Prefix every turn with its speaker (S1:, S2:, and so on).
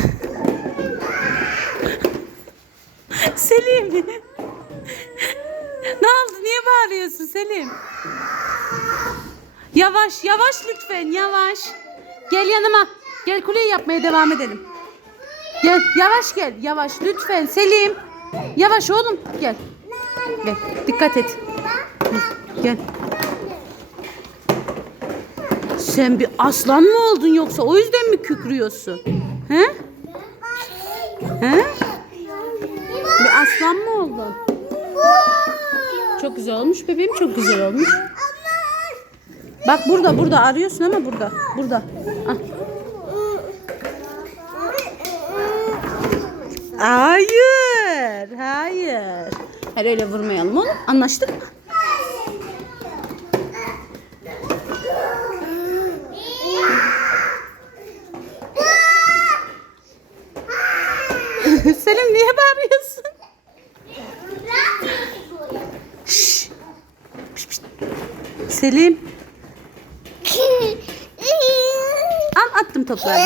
S1: Selim. ne oldu? Niye bağırıyorsun Selim? Yavaş, yavaş lütfen, yavaş. Gel yanıma. Gel kuleyi yapmaya devam edelim. Gel, yavaş gel, yavaş lütfen Selim. Yavaş oğlum, gel. Gel, dikkat et. Gel. Sen bir aslan mı oldun yoksa o yüzden mi kükrüyorsun? He? He? Bir aslan mı oldun? Çok güzel olmuş bebeğim çok güzel olmuş. Bak burada burada arıyorsun ama burada. Burada. Ah. Hayır. Hayır. Her öyle vurmayalım oğlum. Anlaştık mı? Selim niye bağırıyorsun? Şşş. Selim. Al attım toprağını.